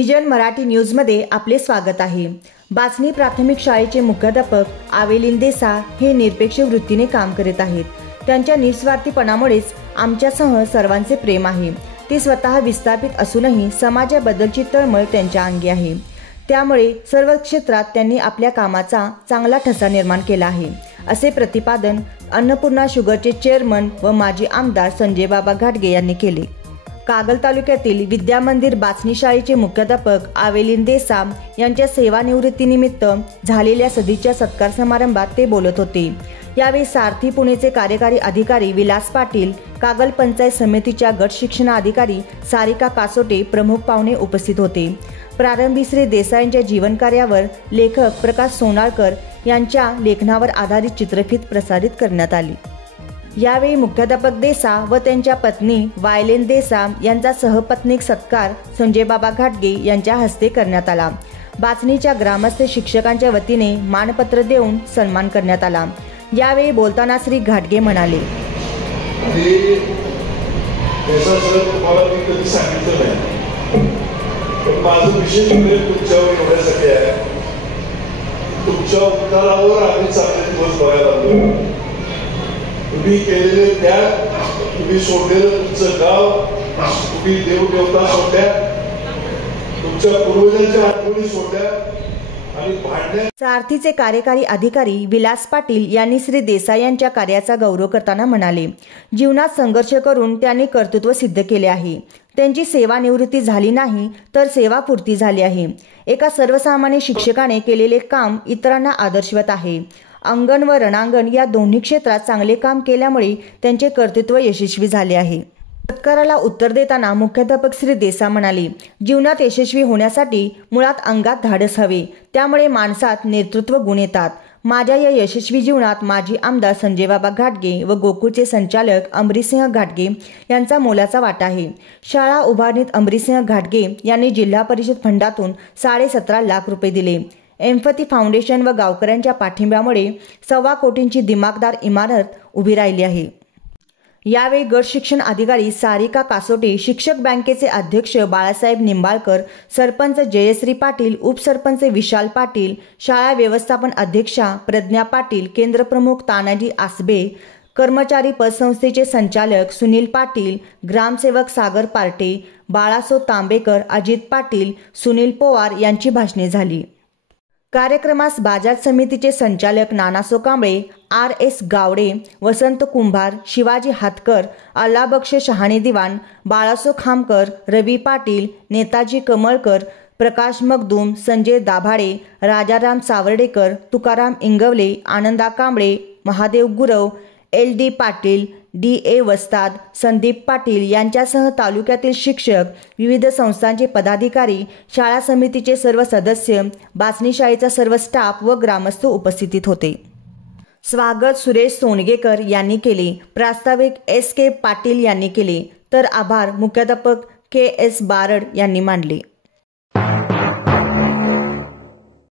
Vision Marathi न्यूजमध्ये आपले स्वागत आहे। बाचणी प्राथमिक शाळेचे मुख्याध्यापक आवेलिंदेसा हे निरपेक्ष वृत्तीने काम करत आहेत। त्यांच्या निस्वार्थीपणामुळेच आमच्यासह सर्वांचे प्रेम आहे। ते स्वतः विस्थापित असूनही समाजाबद्दलची तळमळ त्यांच्या अंगी आहे। त्यामुळे सर्व क्षेत्रात त्यांनी आपल्या कामाचा चांगला ठसा निर्माण केला आहे, असे प्रतिपादन अन्नपूर्णा शुगरचे चेअरमन व माजी आमदार संजय बाबा घाटगे यांनी केले। कागल तालुक्यातील विद्यामंदिर बाचणी शाळेचे मुख्याध्यापक आवेलिंदेसा यांच्या सेवानिवृत्तीनिमित्त झालेल्या सदिच्छा सत्कार समारंभात ते बोलत होते। यावेळी सारथी पुणेचे कार्यकारी अधिकारी विलास पाटील, कागल पंचायत समितीच्या गट शिक्षणाधिकारी सारिका कासोटे प्रमुख पाहुणे उपस्थित होते। प्रारंभी श्री देसाई यांच्या जीवनकार्यावर लेखक प्रकाश सोनाळकर यांच्या लेखनावर आधारित चित्रफित प्रसारित करण्यात आली। यावेळी मुख्याध्यापक देसा व त्यांच्या पत्नी वायलेन देसा यांचा सहपत्नीक सत्कार संजय बाबा घाटगे यांच्या हस्ते करण्यात आला। बाचणीच्या ग्रामस्थ शिक्षकांच्या वतीने मानपत्र देऊन सन्मान करण्यात आला। यावेळी बोलताना श्री घाटगे म्हणाले, तुम्ही केलेले त्याग, तुम्ही सोडलेलं तुमचं गाव, तुम्ही देवदेवता सोडल्या, तुमच्या पूर्वजांच्या आठवणी सोडल्या आणि भांडल्या। सारथीचे कार्यकारी अधिकारी विलास पाटील यांनी श्री देसाई यांच्या कार्याचा गौरव करताना म्हणाले, जीवनात संघर्ष करून त्यांनी कर्तृत्व सिद्ध केले आहे। त्यांची सेवानिवृत्ती झाली नाही तर सेवापूर्ती झाली आहे। एका सर्वसामान्य शिक्षकाने केलेले काम इतरांना आदर्शवत आहे। अंगण व रणांगण या दोन्ही क्षेत्रात चांगले काम केल्यामुळे त्यांचे कर्तृत्व यशस्वी झाले आहे। सत्काराला उत्तर देताना मुख्याध्यापक श्री देसा म्हणाले, जीवनात यशस्वी होण्यासाठी मुळात अंगात धाडस हवे, त्यामुळे माणसात नेतृत्व गुण येतात। माझ्या या यशस्वी जीवनात माजी आमदार संजय बाबा घाटगे व गोकुळचे संचालक अमरीसिंह घाटगे यांचा मोलाचा वाटा आहे। शाळा उभारणीत अमरीसिंह घाटगे यांनी जिल्हा परिषद फंडातून 17.5 लाख रुपये दिले। एम्पथी फाउंडेशन व गावकऱ्यांच्या पाठिंब्यामुळे 1.25 कोटींची दिमागदार इमारत उभी राहिली आहे। यावेळी गट शिक्षण अधिकारी सारिका कासोटे, शिक्षक बँकेचे अध्यक्ष बाळासाहेब निंबाळकर, सरपंच जयश्री पाटील, उपसरपंच विशाल पाटील, शाळा व्यवस्थापन अध्यक्षा प्रज्ञा पाटील, केंद्रप्रमुख तानाजी आसबे, कर्मचारी पतसंस्थेचे संचालक सुनील पाटील, ग्रामसेवक सागर पार्टे, बाळासो तांबेकर, अजित पाटील, सुनील पवार यांची भाषणे झाली। कार्यक्रमास बाजार समितीचे संचालक नानासो कांबळे, RS गावडे, वसंत कुंभार, शिवाजी हातकर, अल्लाबक्ष शहाणे दिवाण, बाळासो खामकर, रवी पाटील, नेताजी कमळकर, प्रकाश मगदूम, संजय दाभाडे, राजाराम सावर्डेकर, तुकाराम इंगवले, आनंदा कांबळे, महादेव गुरव, LD पाटील, DA वस्ताद, संदीप पाटील यांच्यासह तालुक्यातील शिक्षक, विविध संस्थांचे पदाधिकारी, शाळा समितीचे सर्व सदस्य, बाचणी शाळेचा सर्व स्टाफ व ग्रामस्थ उपस्थित होते। स्वागत सुरेश सोनगेकर यांनी केले, प्रास्ताविक SK पाटील यांनी केले, तर आभार मुख्याध्यापक KS बारड यांनी मानले।